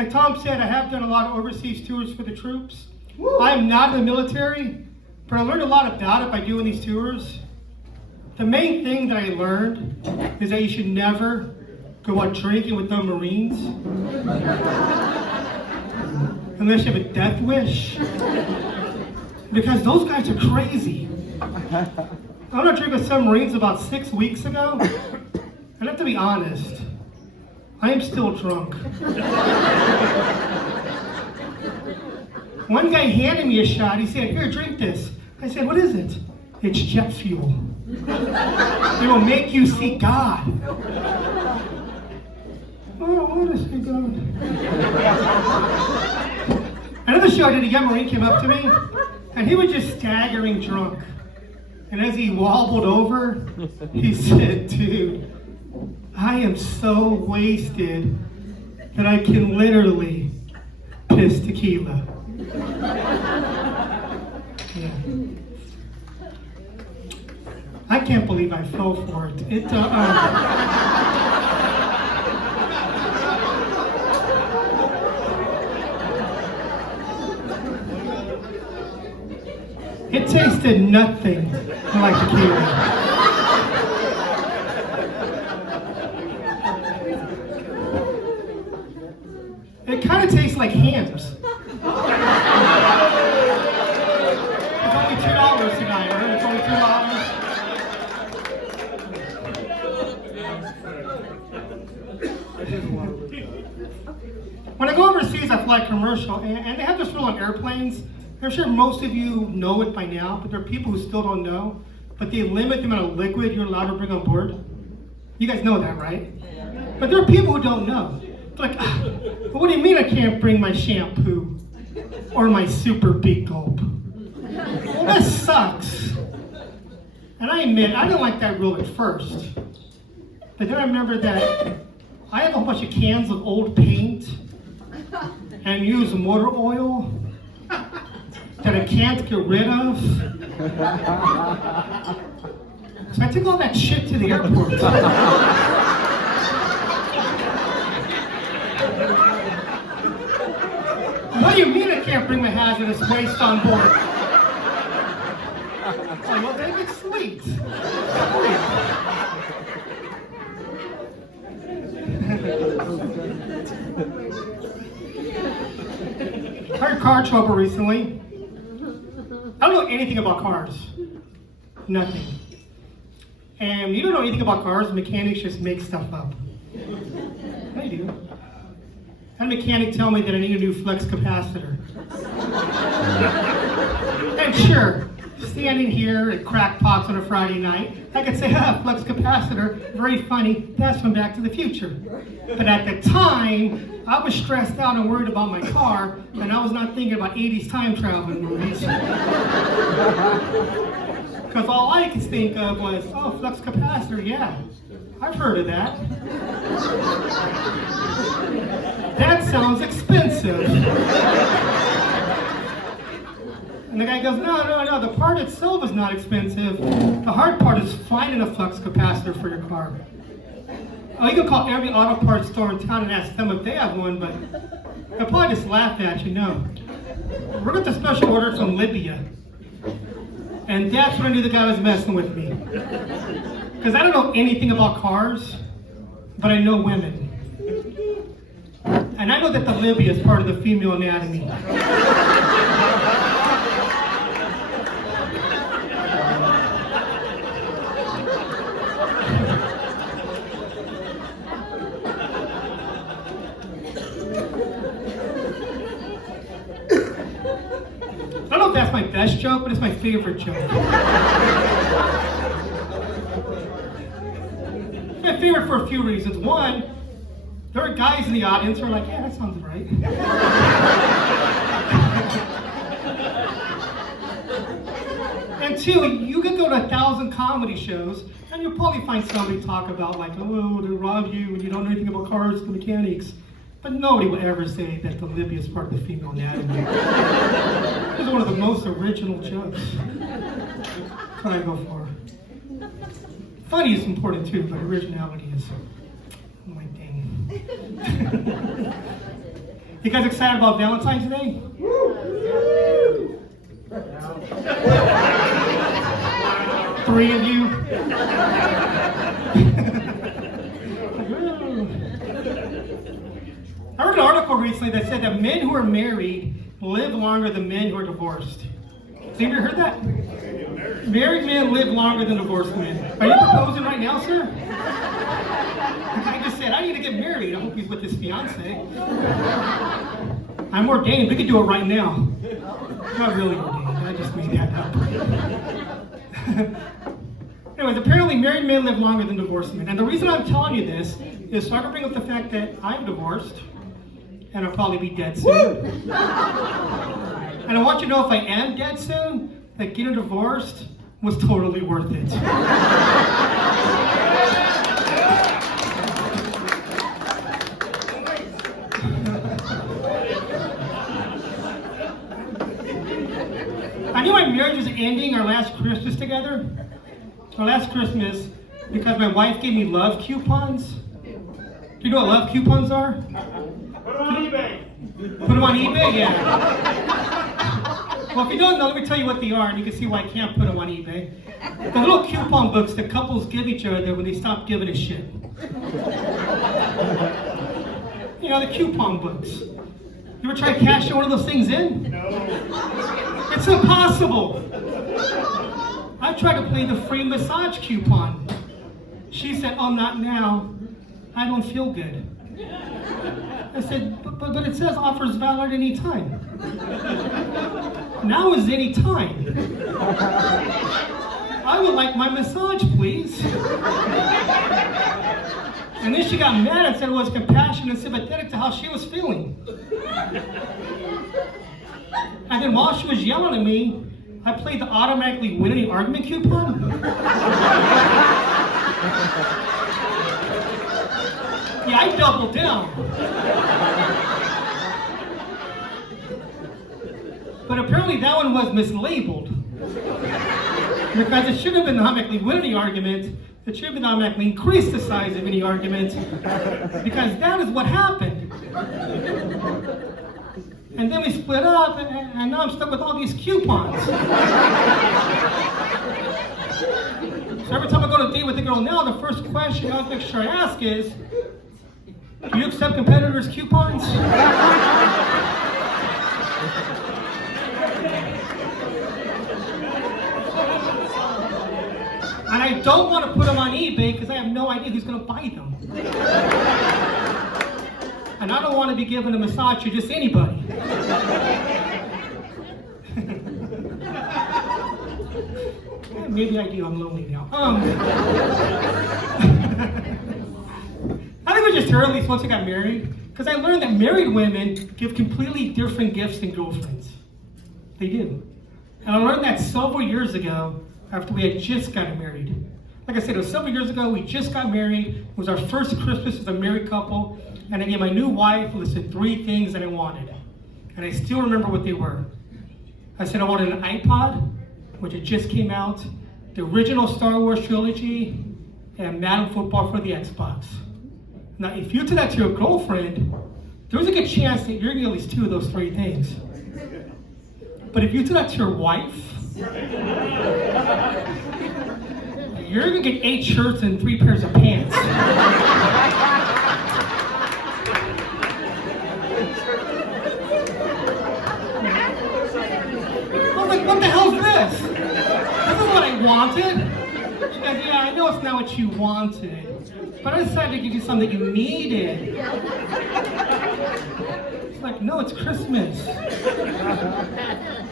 Like Tom said, I have done a lot of overseas tours for the troops. I'm not in the military, but I learned a lot about it by doing these tours. The main thing that I learned is that you should never go out drinking with the Marines unless you have a death wish, because those guys are crazy. I went out drinking with some Marines about 6 weeks ago, and I have to be honest, I am still drunk. One guy handed me a shot. He said, "Here, drink this." I said, "What is it?" "It's jet fuel. It will make you see God." Oh, I want to see God. Another show I did, a young Marine came up to me, and he was just staggering drunk. And as he wobbled over, he said, "Dude, I am so wasted that I can literally piss tequila." Yeah. I can't believe I fell for it. It tasted nothing like tequila. It kind of tastes like Hamm's. It's only $2 tonight, right? It's only $2. When I go overseas, I fly commercial, and they have this rule on airplanes. I'm sure most of you know it by now, but there are people who still don't know. But they limit the amount of liquid you're allowed to bring on board. You guys know that, right? But there are people who don't know. They're like, "But what do you mean I can't bring my shampoo or my super big gulp?" Well, that sucks. And I admit, I didn't like that rule at first. But then I remember that I have a bunch of cans of old paint and used motor oil that I can't get rid of. So I took all that shit to the airport. What do you mean I can't bring my hazardous waste on board? Oh, well, then it's sweet. I had car trouble recently. I don't know anything about cars. Nothing. And you don't know anything about cars, mechanics just make stuff up. I do. I had a mechanic tell me that I need a new flex capacitor. And sure, standing here at Crackpots on a Friday night, I could say, flex capacitor, very funny, that's from Back to the Future. But at the time, I was stressed out and worried about my car, and I was not thinking about 80s time traveling movies. Because all I could think of was, oh, flux capacitor, yeah, I've heard of that. That sounds expensive. And the guy goes, no, the part itself is not expensive. The hard part is finding a flux capacitor for your car. Oh, you can call every auto parts store in town and ask them if they have one, but they'll probably just laugh at you. No. We're going to special order from Libya. And that's when I knew the guy was messing with me. Because I don't know anything about cars, but I know women. And I know that the labia is part of the female anatomy. I don't know if that's my best joke, but it's my favorite joke. It's my favorite for a few reasons. One, there are guys in the audience who are like, yeah, that sounds right. And two, you can go to 1,000 comedy shows, and you'll probably find somebody talk about like, oh, they rob you, and you don't know anything about cars, the mechanics. But nobody would ever say that the labia is part of the female anatomy. It's one of the most original jokes. That's what I go for. Funny is important too, but originality is my thing. You guys excited about Valentine's Day? Three of you. I read an article recently that said that men who are married live longer than men who are divorced. Have you ever heard that? Married men live longer than divorced men. Are you proposing right now, sir? I just said, I need to get married. I hope he's with his fiance. I'm ordained. We could do it right now. Not really ordained. I just made that up. Anyways, apparently married men live longer than divorced men. And the reason I'm telling you this is so I can bring up the fact that I'm divorced and I'll probably be dead soon. And I want you to know if I am dead soon, that getting divorced was totally worth it. I knew my marriage was ending our last Christmas together. Our last Christmas, because my wife gave me love coupons. Do you know what love coupons are? Put them on eBay. Put them on eBay? Yeah. Well, if you don't know, let me tell you what they are, and you can see why I can't put them on eBay. The little coupon books that couples give each other when they stop giving a shit. You know, the coupon books. You ever try cashing one of those things in? No. It's impossible. I tried to play the free massage coupon. She said, oh, not now. I don't feel good. I said, but it says offers valid any time. Now is any time. I would like my massage, please. And then she got mad and said it was compassionate and sympathetic to how she was feeling. And then while she was yelling at me, I played the automatically win any argument coupon. Yeah, I doubled down. But apparently that one was mislabeled. Because it should have been the automatically win any argument. It should have been automatically increase the size of any argument. Because that is what happened. And then we split up, and now I'm stuck with all these coupons. So every time I go to a date with a girl now, the first question I make sure I ask is, do you accept competitors' coupons? And I don't want to put them on eBay because I have no idea who's going to buy them. And I don't want to be giving a massage to just anybody. Maybe I do. I'm lonely now. I think it was just early once I got married, because I learned that married women give completely different gifts than girlfriends. They do. And I learned that several years ago after we had just gotten married. Like I said, it was several years ago, we just got married. It was our first Christmas as a married couple. And I gave my new wife listed 3 things that I wanted. And I still remember what they were. I said I wanted an iPod, which had just came out, the original Star Wars trilogy, and Madden Football for the Xbox. Now, if you did that to your girlfriend, there's a good chance that you're going to get at least 2 of those 3 things. But if you do that to your wife, you're going to get 8 shirts and 3 pairs of pants. I was like, what the hell is this? This is what I wanted. She goes, yeah, I know it's not what you wanted, but I decided to give you something that you needed. It's like, no, it's Christmas.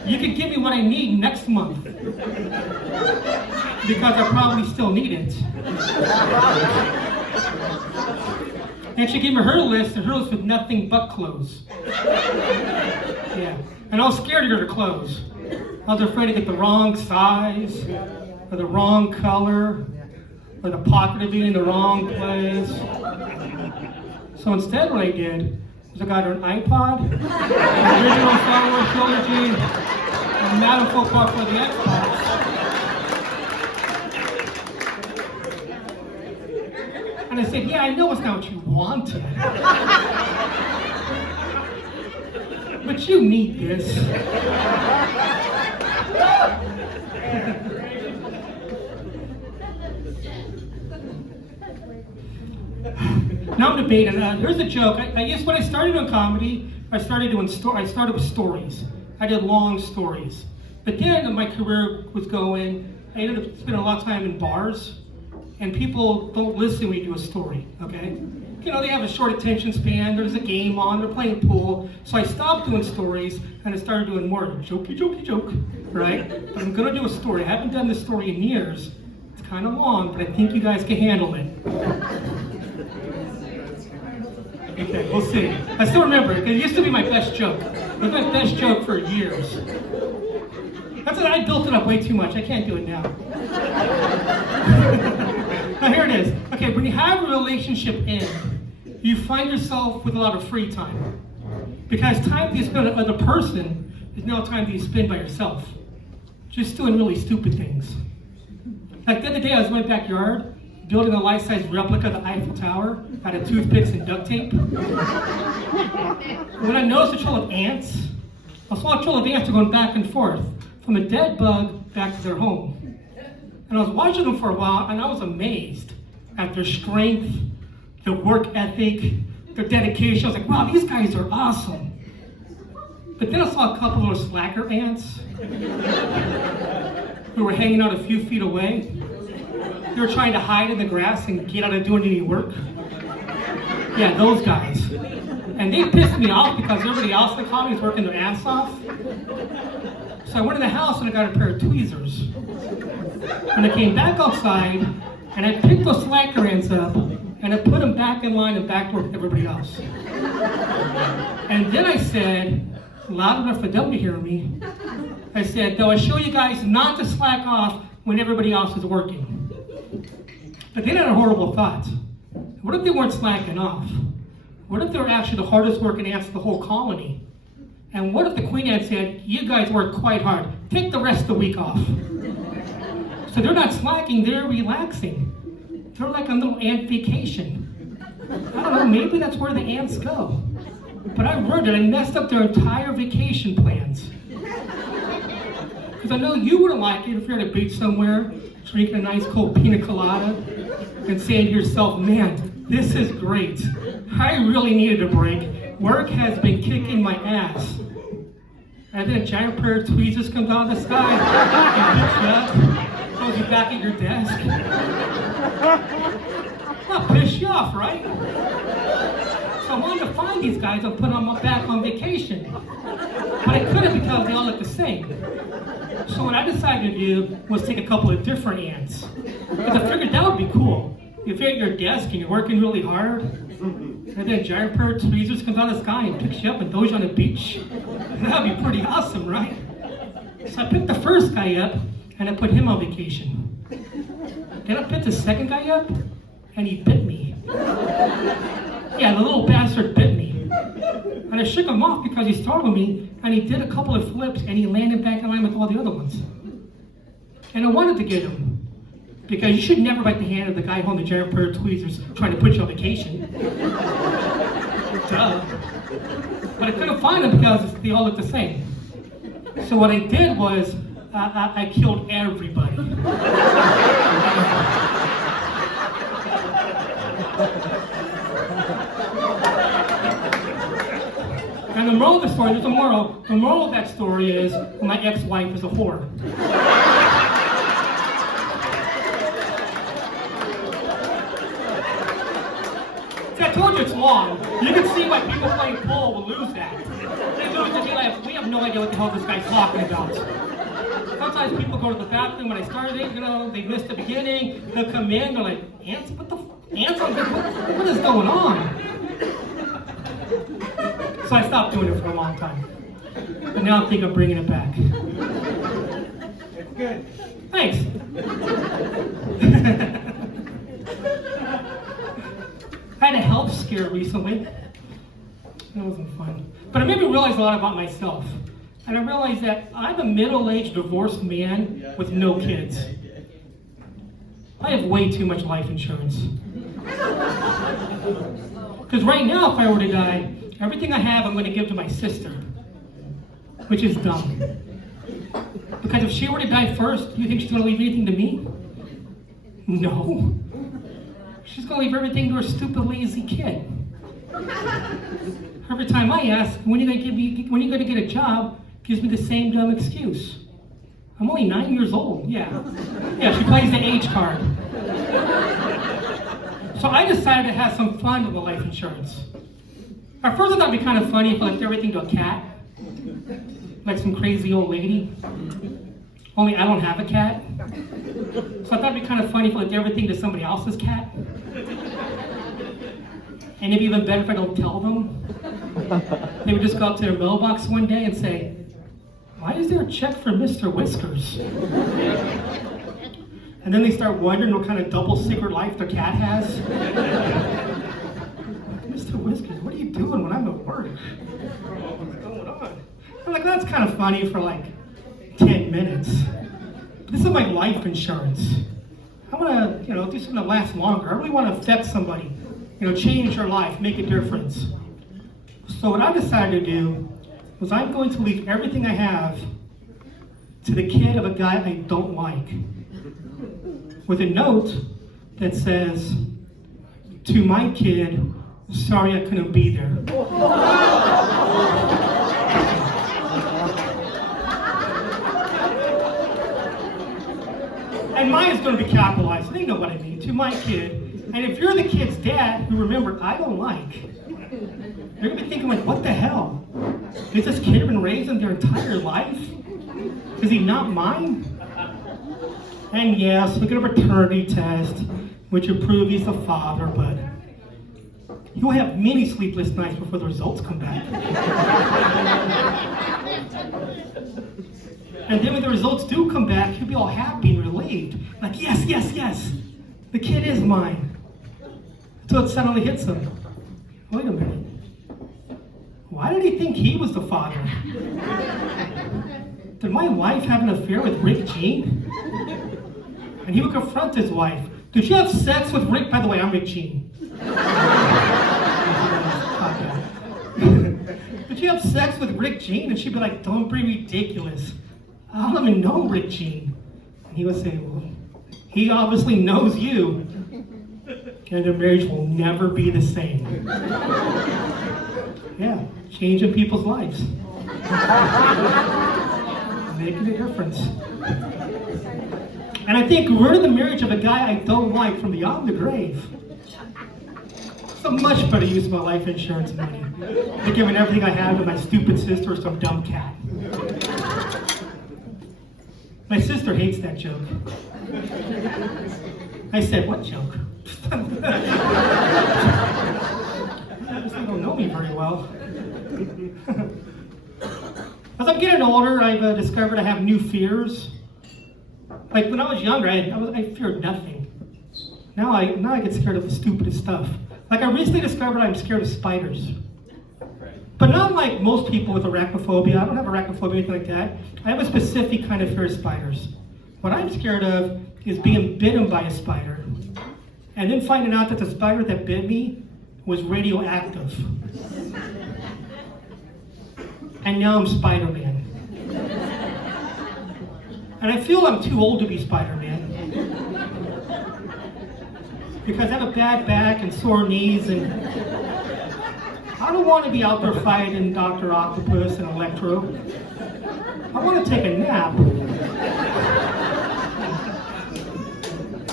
You could give me what I need next month. Because I probably still need it. And she gave me her list, and her list with nothing but clothes. Yeah. And I was scared to get her clothes. I was afraid to get the wrong size, or the wrong color, or the pocket to be in the wrong place. So instead what I did was I got her an iPod, the original Star Wars trilogy, and Madden Football for the Xbox. And I said, yeah, I know it's not what you wanted. But you need this. Now I'm debating. Here's a joke. I guess when I started on comedy, I started with stories. I did long stories. But then my career was going. I ended up spending a lot of time in bars, and people don't listen when you do a story. Okay, you know they have a short attention span. There's a game on. They're playing pool. So I stopped doing stories and I started doing more jokey joke. Right? But I'm gonna do a story. I haven't done this story in years. It's kind of long, but I think you guys can handle it. Okay, we'll see. I still remember it. It used to be my best joke. It was my best joke for years. That's what I built it up way too much. I can't do it now. Now here it is. Okay, when you have a relationship end, you find yourself with a lot of free time. Because time that you spend with another person is now time that you spend by yourself. Just doing really stupid things. Like the other day I was in my backyard, building a life-size replica of the Eiffel Tower out of toothpicks and duct tape. When I noticed a trail of ants, I saw a trail of ants going back and forth from a dead bug back to their home. And I was watching them for a while, and I was amazed at their strength, their work ethic, their dedication. I was like, wow, these guys are awesome. But then I saw a couple of those slacker ants who were hanging out a few feet away. They were trying to hide in the grass and get out of doing any work. Yeah, those guys. And they pissed me off because everybody else in the colony was working their ass off. So I went in the house and I got a pair of tweezers. And I came back outside and I picked those slacker ants up and I put them back in line and back with everybody else. And then I said, loud enough for them to hear me, I said, though I show you guys not to slack off when everybody else is working. But then I had a horrible thought. What if they weren't slacking off? What if they were actually the hardest working ants of the whole colony? And what if the queen ant said, you guys work quite hard, take the rest of the week off? So they're not slacking, they're relaxing. They're like a little ant vacation. I don't know, maybe that's where the ants go. But I ruined it, I messed up their entire vacation plans. Because I know you wouldn't like it if you're at a beach somewhere, drinking a nice cold pina colada, and saying to yourself, man, this is great. I really needed a break. Work has been kicking my ass. And then a giant pair of tweezers comes out of the sky, and picks you up, throws you back at your desk. That'll piss you off, right? So I wanted to find these guys and put them back on vacation. But I couldn't because they all look the same. So what I decided to do was take a couple of different ants. Because I figured that would be cool. If you're at your desk and you're working really hard, and then a giant pair of tweezers comes out of the sky and picks you up and throws you on the beach, that would be pretty awesome, right? So I picked the first guy up and I put him on vacation. Then I picked the second guy up and he bit me. Yeah, the little bastard bit me. And I shook him off because he startled me, and he did a couple of flips, and he landed back in line with all the other ones. And I wanted to get him, because you should never bite the hand of the guy holding the giant pair of tweezers trying to put you on vacation. Duh. But I couldn't find them because they all look the same. So what I did was, I killed everybody. And the moral of the story, there's a moral. The moral of that story is my ex-wife is a whore. See, I told you it's long. You can see why people playing pool will lose that. They lose it, like, we have no idea what the hell this guy's talking about. Sometimes people go to the bathroom when I started, they missed the beginning, they'll come in, they're like, ants? What the ants? What is going on? So I stopped doing it for a long time. And now I think I'm bringing it back. It's good. Thanks. I had a health scare recently. That wasn't fun. But it made me realize a lot about myself. And I realized that I'm a middle-aged divorced man with no kids. I have way too much life insurance. Because right now, if I were to die, everything I have I'm going to give to my sister. which is dumb. Because if she were to die first, do you think she's going to leave anything to me? No. She's going to leave everything to her stupid, lazy kid. Every time I ask, when are you going to get a job, gives me the same dumb excuse. I'm only 9 years old. Yeah, she plays the age card. So I decided to have some fun with the life insurance. At first I thought it'd be kind of funny if I left everything to a cat. Like some crazy old lady. Only I don't have a cat. So I thought it'd be kind of funny if I left everything to somebody else's cat. And it'd be even better if I don't tell them. They would just go up to their mailbox one day and say, "Why is there a check for Mr. Whiskers?" And then they start wondering what kind of double secret life their cat has. "Mr. Whiskers, what are you doing when I'm at work? What's going on?" I'm like, that's kind of funny for like 10 minutes. But this is my life insurance. I want to, do something that lasts longer. I really want to affect somebody, change their life, make a difference. So what I decided to do was I'm going to leave everything I have to the kid of a guy I don't like, with a note that says, "To my kid, sorry I couldn't be there." And mine is going to be capitalized, so they know what I mean. "To my kid." And if you're the kid's dad who remembered I don't like, you're going to be thinking like, what the hell? Has this kid been raised in their entire life? Is he not mine? And yes, we get a paternity test, which will prove he's the father, but he'll have many sleepless nights before the results come back. And then when the results do come back, he'll be all happy and relieved. Like, yes, the kid is mine. Until it suddenly hits him. Wait a minute. Why did he think he was the father? Did my wife have an affair with Rick Jean? And he would confront his wife. "Did you have sex with Rick?" By the way, I'm Rick Jean. "Did you have sex with Rick Jean?" And she'd be like, "Don't be ridiculous. I don't even know Rick Jean." And he would say, "Well, he obviously knows you. And their marriage will never be the same." Yeah, changing people's lives. Making a difference. And I think ruining the marriage of a guy I don't like from beyond the grave. It's a much better use of my life insurance money than giving everything I have to my stupid sister or some dumb cat. My sister hates that joke. I said, "What joke?" They don't know me very well. As I'm getting older, I've discovered I have new fears. Like when I was younger, I feared nothing. Now I get scared of the stupidest stuff. Like I recently discovered I'm scared of spiders. But not like most people with arachnophobia. I don't have arachnophobia or anything like that. I have a specific kind of fear of spiders. What I'm scared of is being bitten by a spider and then finding out that the spider that bit me was radioactive. And now I'm Spider-Man. And I feel I'm too old to be Spider-Man. Because I have a bad back and sore knees, and I don't want to be out there fighting Dr. Octopus and Electro. I want to take a nap.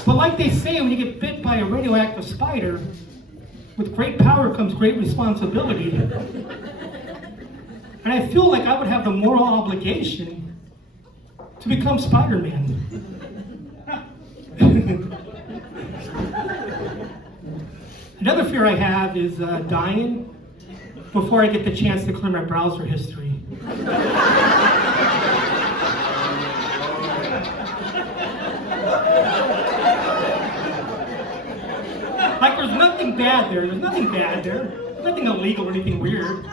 But like they say, when you get bit by a radioactive spider, with great power comes great responsibility. And I feel like I would have the moral obligation to become Spider-Man. Another fear I have is dying before I get the chance to clear my browser history. Like there's nothing bad there. There's nothing bad there. There's nothing illegal or anything weird.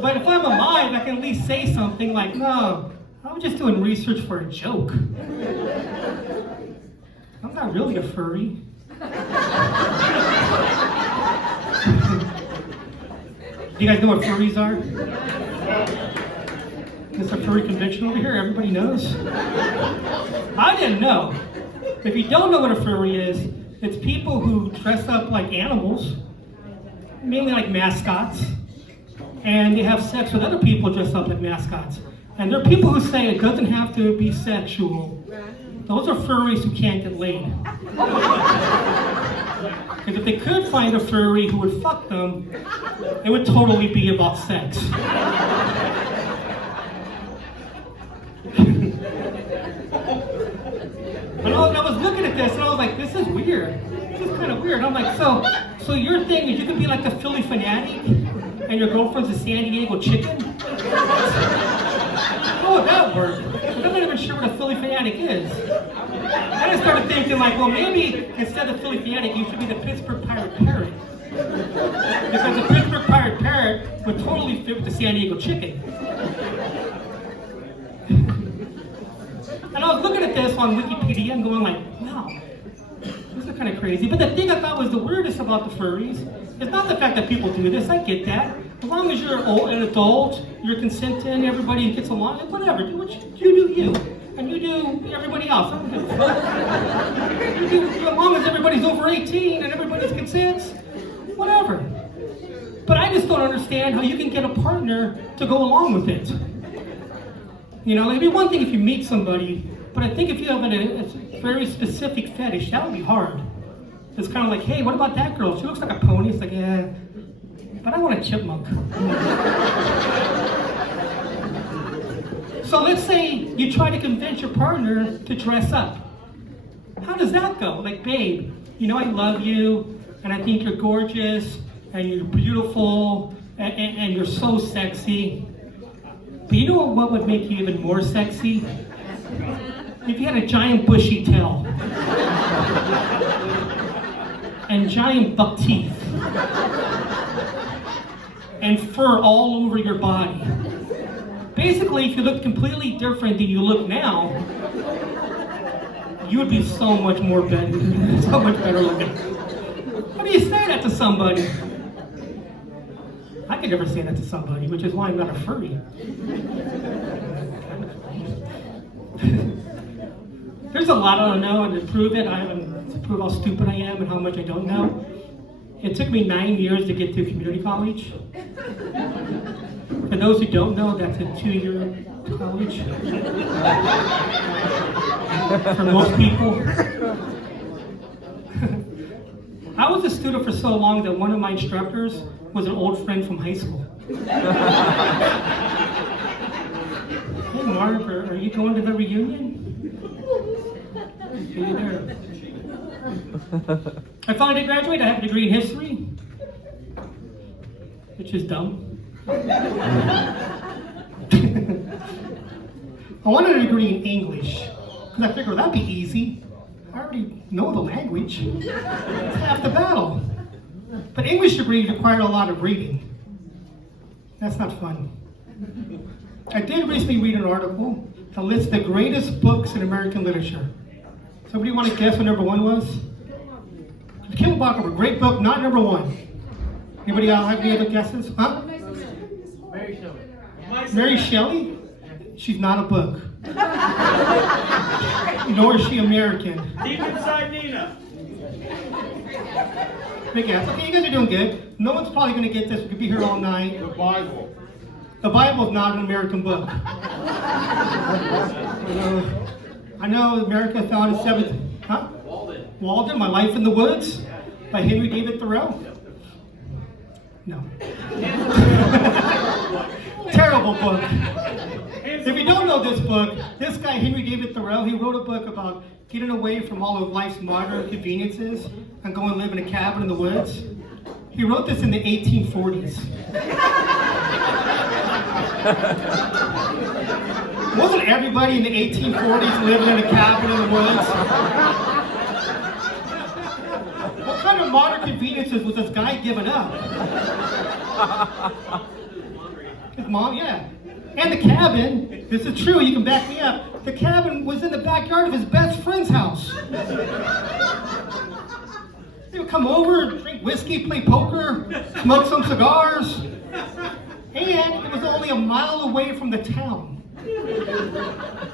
But if I'm alive, I can at least say something like, "No, I was just doing research for a joke. I'm not really a furry." Do you guys know what furries are? It's a furry convention over here, everybody knows. I didn't know. If you don't know what a furry is, it's people who dress up like animals, mainly like mascots, and they have sex with other people dressed up like mascots. And there are people who say it doesn't have to be sexual. Those are furries who can't get laid. Because if they could find a furry who would fuck them, it would totally be about sex. And I was looking at this and I was like, this is weird. This is kind of weird. I'm like, so your thing is you could be like the Philly fanatic and your girlfriend's a San Diego chicken? How would that work? I'm not even sure what a Philly fanatic is. Then I started thinking like, well maybe instead of Philly fanatic, you should be the Pittsburgh Pirate Parrot. Because the Pittsburgh Pirate Parrot would totally fit with the San Diego chicken. And I was looking at this on Wikipedia and going like, wow, this is kind of crazy. But the thing I thought was the weirdest about the furries is not the fact that people do this, I get that. As long as you're an adult, you're consenting, everybody gets along, like, whatever, do what you do you. And you do everybody else. I don't give a fuck. As long as everybody's over 18 and everybody's consents, whatever. But I just don't understand how you can get a partner to go along with it. You know, it'd be one thing if you meet somebody, but I think if you have a very specific fetish, that would be hard. It's kind of like, hey, what about that girl? She looks like a pony. It's like, yeah, but I want a chipmunk. So let's say you try to convince your partner to dress up. How does that go? Like, babe, you know I love you, and I think you're gorgeous, and you're beautiful, and you're so sexy. But you know what would make you even more sexy? If you had a giant bushy tail. And giant buck teeth. And fur all over your body. Basically, if you looked completely different than you look now, you would be so much more better, so much better looking. How do you say that to somebody? I could never say that to somebody, which is why I'm not a furry. There's a lot I don't know, and to prove it, to prove how stupid I am and how much I don't know. It took me 9 years to get to community college. For those who don't know, that's a 2-year college. For most people. I was a student for so long that one of my instructors was an old friend from high school. Hey Mark, are you going to the reunion? Are you there? I finally did graduate. I have a degree in history, which is dumb. I wanted a degree in English, because I figured that'd be easy. I already know the language. It's half the battle. But English degrees require a lot of reading. That's not fun. I did recently read an article that lists the greatest books in American literature. Somebody want to guess what number 1 was? The Kill Book, a great book, not number 1. Anybody else have any other guesses? Huh? Mary Shelley. Mary Shelley? She's not a book. Nor is she American. Deep Inside Nina. Big guess. Okay, you guys are doing good. No one's probably going to get this. We could be here all night. The Bible. The Bible is not an American book. I know America founded 7th. Huh? Walden, My Life in the Woods by Henry David Thoreau. No. Terrible book. If you don't know this book, this guy, Henry David Thoreau, he wrote a book about getting away from all of life's modern conveniences and going to live in a cabin in the woods. He wrote this in the 1840s. Wasn't everybody in the 1840s living in a cabin in the woods? What kind of modern conveniences was this guy giving up? His mom, yeah. And the cabin, this is true, you can back me up, the cabin was in the backyard of his best friend's house. They would come over, drink whiskey, play poker, smoke some cigars, and it was only a mile away from the town.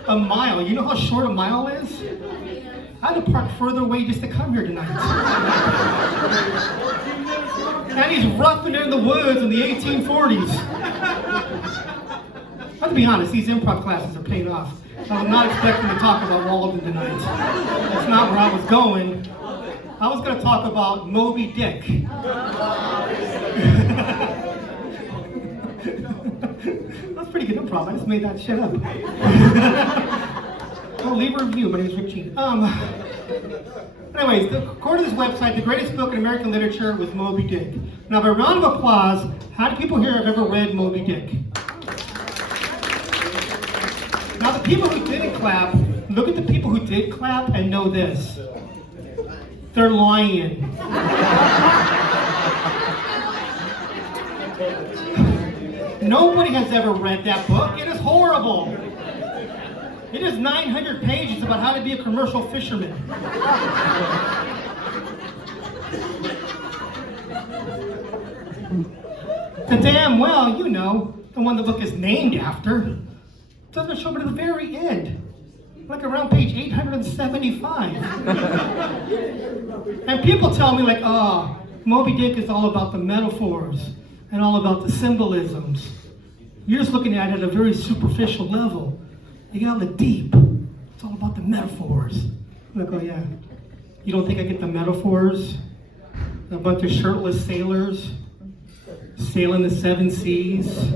A mile. You know how short a mile is? I had to park further away just to come here tonight. And he's roughing it in the woods in the 1840s. Let's be honest, these improv classes are paying off. I'm not expecting to talk about Walden tonight. That's not where I was going. I was going to talk about Moby Dick. That's pretty good improv. I just made that shit up. Oh, leave a review. My name is Rick Gene. Anyways, according to this website, the greatest book in American literature was Moby Dick. Now, by a round of applause, how many people here have ever read Moby Dick? Now, the people who didn't clap, look at the people who did clap and know this. They're lying. Nobody has ever read that book. It is horrible. It is 900 pages about how to be a commercial fisherman. The damn well, you know, the one the book is named after, doesn't show up at the very end. Like around page 875. And people tell me like, oh, Moby Dick is all about the metaphors and all about the symbolisms. You're just looking at it at a very superficial level. You get out the deep. It's all about the metaphors. I'm like, oh yeah. You don't think I get the metaphors? A bunch of shirtless sailors sailing the 7 seas,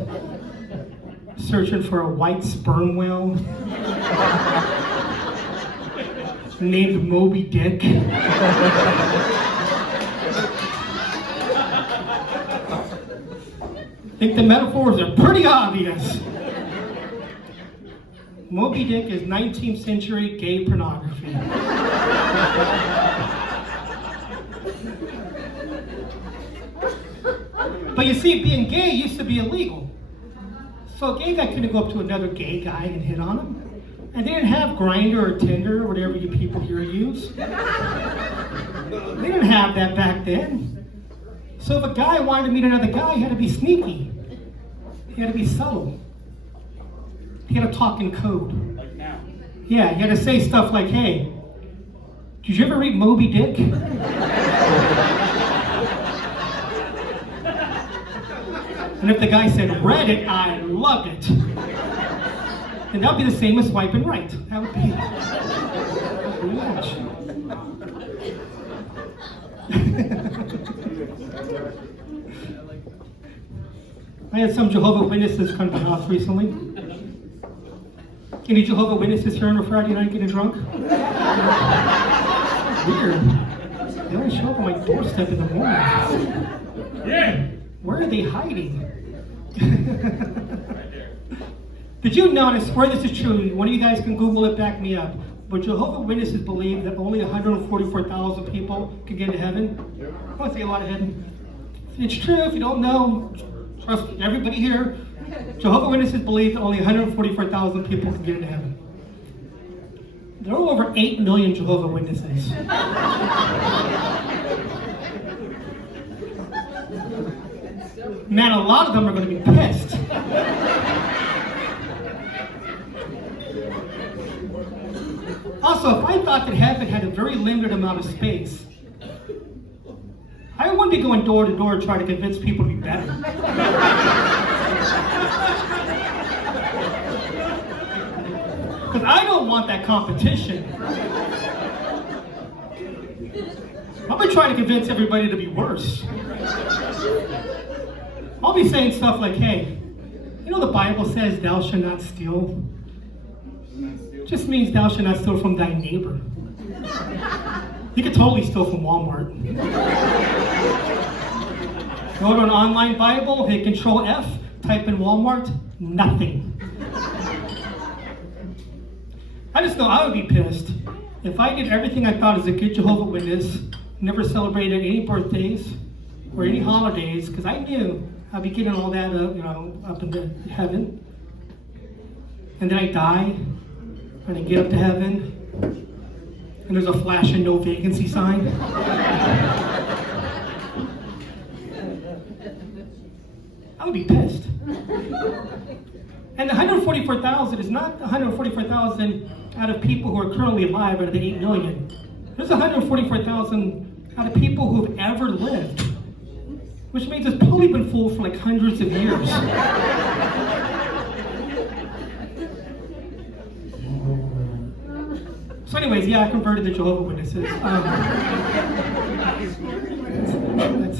searching for a white sperm whale named Moby Dick. I think the metaphors are pretty obvious. Moby Dick is 19th century gay pornography. But you see, being gay used to be illegal. So a gay guy couldn't go up to another gay guy and hit on him. And they didn't have Grindr or Tinder or whatever you people here use. They didn't have that back then. So if a guy wanted to meet another guy, he had to be sneaky. He had to be subtle. He had to talk in code. Like now. Yeah, you had to say stuff like, hey, did you ever read Moby Dick? And if the guy said, read it, I loved it. And that would be the same as swiping right. That would be pretty much. I had some Jehovah's Witnesses come to my house recently. Any Jehovah's Witnesses here on a Friday night getting drunk? Weird. They only show up on my doorstep in the morning. Yeah. Where are they hiding? Did you know, and I swear this is true, one of you guys can Google it, back me up, but Jehovah's Witnesses believe that only 144,000 people can get into heaven? I want to say a lot of heaven. It's true, if you don't know, trust me, everybody here, Jehovah's Witnesses believe that only 144,000 people can get into heaven. There are over 8 million Jehovah's Witnesses. Man, a lot of them are going to be pissed. Also, if I thought that heaven had a very limited amount of space, I wouldn't be going door to door trying to convince people to be better. Because I don't want that competition. I'll be trying to convince everybody to be worse. I'll be saying stuff like, hey, you know the Bible says thou shalt not steal? Just means thou shalt not steal from thy neighbor. You could totally steal from Walmart. Go to an online Bible, hit Control F, type in Walmart, nothing. I just know I would be pissed if I did everything I thought as a good Jehovah's Witness, never celebrated any birthdays or any holidays, because I knew I'd be getting all that up into heaven. And then I die, and I get up to heaven, and there's a flashing no vacancy sign. I would be pissed. And the 144,000 is not the 144,000 out of people who are currently alive out of the 8 million. There's 144,000 out of people who have ever lived, which means it's probably been full for like hundreds of years. So anyways, yeah, I converted to Jehovah's Witnesses. That's